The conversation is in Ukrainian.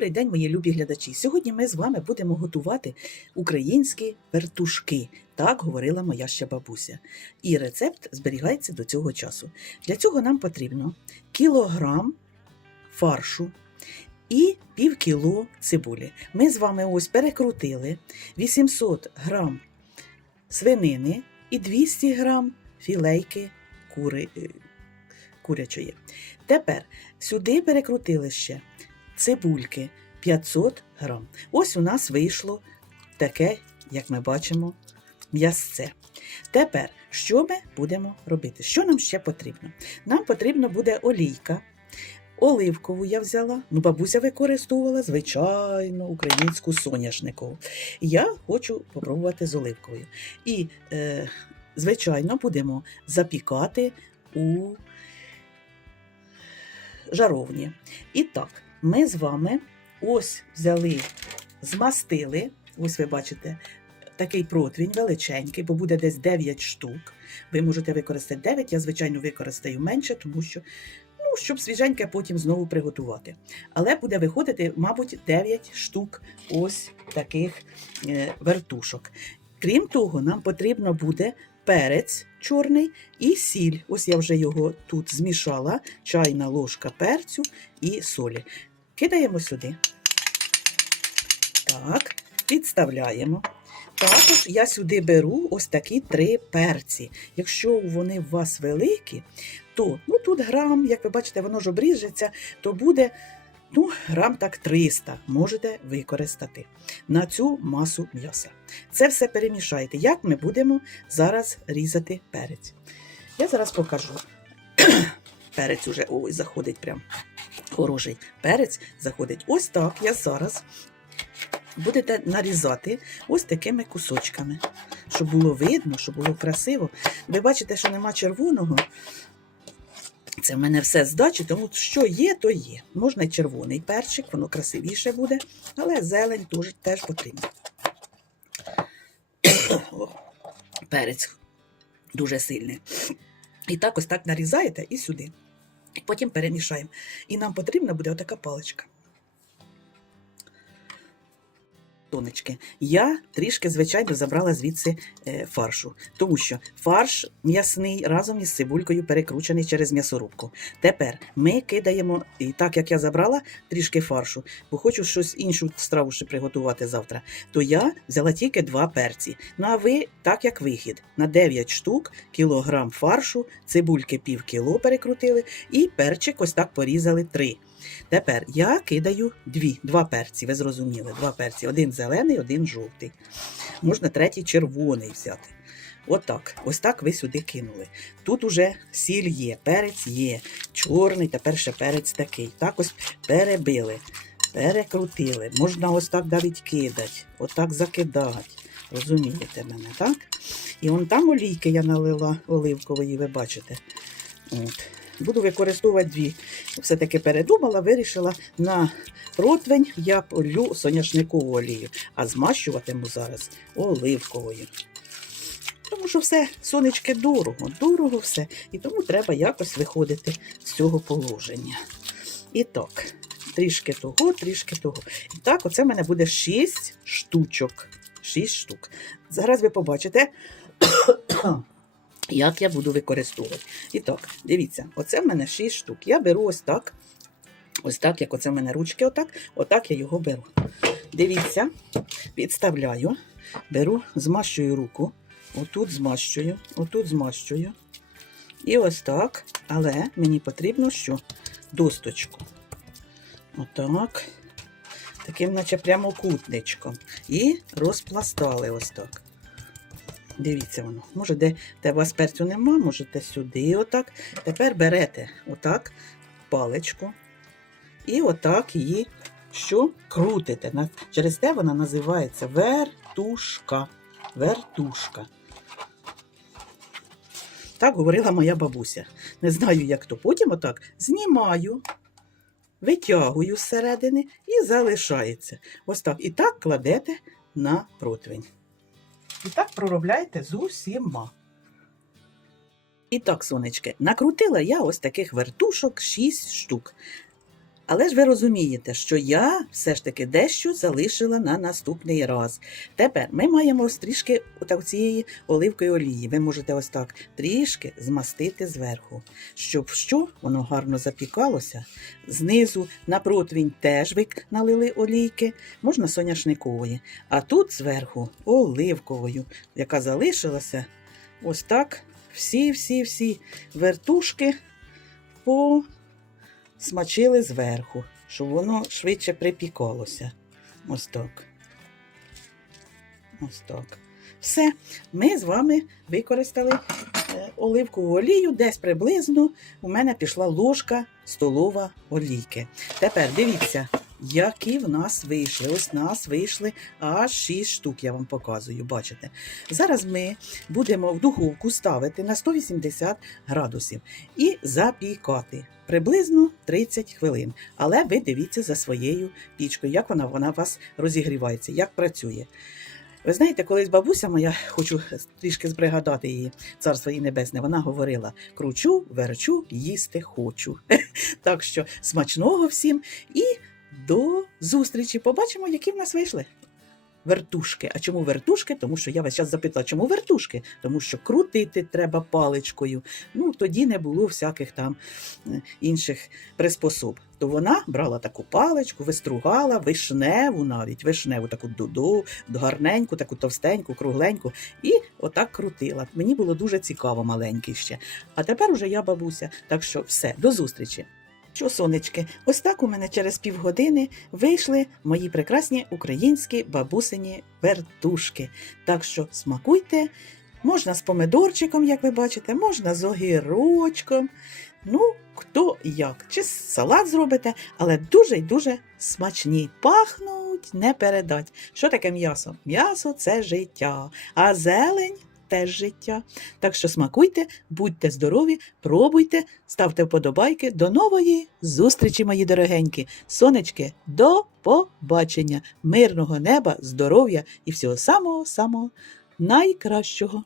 Добрий день, мої любі глядачі. Сьогодні ми з вами будемо готувати українські вертушки. Так говорила моя ще бабуся. І рецепт зберігається до цього часу. Для цього нам потрібно кілограм фаршу і пів кіло цибулі. Ми з вами ось перекрутили 800 грам свинини і 200 грам філейки кури, е, курячої. Тепер сюди перекрутили ще цибульки 500 грам. Ось у нас вийшло таке, як ми бачимо, м'ясце. Тепер, що ми будемо робити? Що нам ще потрібно? Нам потрібно буде олійка. Оливкову я взяла, ну бабуся використовувала звичайно українську соняшникову. Я хочу попробувати з оливковою. І, е, звичайно, будемо запікати у жаровні. І так, ми з вами ось взяли, змастили, ось ви бачите, такий противень величенький, бо буде десь 9 штук. Ви можете використати 9, я, звичайно, використаю менше, тому що, ну, щоб свіженьке потім знову приготувати. Але буде виходити, мабуть, 9 штук ось таких е, вертушок. Крім того, нам потрібно буде перець чорний і сіль. Ось я вже його тут змішала, чайна ложка перцю і солі. Кидаємо сюди. Так, підставляємо. Також я сюди беру ось такі три перці. Якщо вони у вас великі, то ну, тут грам, як ви бачите, воно ж обріжеться, то буде ну, грам так 300 можете використати на цю масу м'яса. Це все перемішайте. Як ми будемо зараз різати перець? Я зараз покажу. перець уже ой, заходить прям хороший. Перець заходить ось так. Я зараз будете нарізати ось такими кусочками, щоб було видно, щоб було красиво. Ви бачите, що нема червоного. Це в мене все з дачі, тому що є, то є. Можна й червоний перчик, воно красивіше буде, але зелень теж, теж потрібна. Перець дуже сильний. І так ось так нарізаєте і сюди. Потім перемішаємо. І нам потрібна буде отака паличка. Тонечки. Я трішки, звичайно, забрала звідси е, фаршу, тому що фарш м'ясний разом із цибулькою перекручений через м'ясорубку. Тепер ми кидаємо, і так як я забрала трішки фаршу, бо хочу щось іншу страву ще приготувати завтра, то я взяла тільки два перці. Ну а ви, так як вихід, на 9 штук кілограм фаршу, цибульки пів кіло перекрутили, і перчик ось так порізали три. Тепер я кидаю дві, два перці, ви зрозуміли, два перці. Один зелений, один жовтий. Можна третій червоний взяти. Отак. Ось так ви сюди кинули. Тут уже сіль є, перець є, чорний, тепер ще перець такий. Так ось перебили, перекрутили. Можна ось так навіть кидати, отак закидати. Розумієте мене, так? І вон там олійки я налила оливкової, ви бачите. От. Буду використовувати дві. Все-таки передумала, вирішила на противень я полю соняшникову олію, а змащуватиму зараз оливковою. Тому що все, сонечки дорого, дорого все. І тому треба якось виходити з цього положення. І так, трішки того, трішки того. І так, оце в мене буде 6 штучок. 6 штук. Зараз ви побачите. Як я буду використовувати. І так, дивіться, оце в мене 6 штук. Я беру ось так. Ось так, як оце в мене ручки, отак, отак я його беру. Дивіться, підставляю, беру, змащую руку, отут змащую, отут змащую. І ось так. Але мені потрібно що? Досточку. Отак. Таким, наче прямокутничком. І розпластали ось так. Дивіться воно. Може, де, де у вас перцю нема, можете сюди. Отак. Тепер берете отак паличку і отак її що крутите. Через те вона називається вертушка. Вертушка. Так говорила моя бабуся. Не знаю, як то. Потім отак знімаю, витягую зсередини і залишається. Ось так. І так кладете на противень. І так проробляйте з усіма. І так, сонечки, накрутила я ось таких вертушок 6 штук. Але ж ви розумієте, що я все ж таки дещо залишила на наступний раз. Тепер ми маємо ось трішки отак цієї оливкової олії. Ви можете ось так трішки змастити зверху, щоб що воно гарно запікалося. Знизу на противень теж ви налили олійки, можна соняшникової. А тут зверху оливковою, яка залишилася ось так. Всі-всі-всі вертушки посмачили зверху, щоб воно швидше припікалося. Ось так. Ось так. Все, ми з вами використали е, оливкову олію, десь приблизно у мене пішла ложка столова олійки. Тепер дивіться, які в нас вийшли. Ось нас вийшли аж 6 штук, я вам показую. Бачите? Зараз ми будемо в духовку ставити на 180 градусів і запікати приблизно 30 хвилин. Але ви дивіться за своєю пічкою, як вона, вона у вас розігрівається, як працює. Ви знаєте, колись бабуся моя, хочу трішки збригадати її, царство її небесне, вона говорила: кручу, верчу, їсти хочу. Так що смачного всім і до зустрічі. Побачимо, які в нас вийшли. Вертушки. А чому вертушки? Тому що я весь час запитала, чому вертушки? Тому що крутити треба паличкою. Ну тоді не було всяких там е, інших приспособ. То вона брала таку паличку, вистругала вишневу, навіть вишневу таку дуду, гарненьку, таку товстеньку, кругленьку, і отак крутила. Мені було дуже цікаво, маленький ще. А тепер уже я бабуся. Так що все, до зустрічі. Що, сонечки, ось так у мене через півгодини вийшли мої прекрасні українські бабусині вертушки. Так що смакуйте, можна з помидорчиком, як ви бачите, можна з огірочком. Ну, хто як, чи салат зробите, але дуже й дуже смачні. Пахнуть, не передать. Що таке м'ясо? М'ясо це життя, а зелень теж життя. Так що смакуйте, будьте здорові, пробуйте, ставте вподобайки. До нової зустрічі, мої дорогенькі. Сонечки, до побачення, мирного неба, здоров'я і всього самого самого найкращого.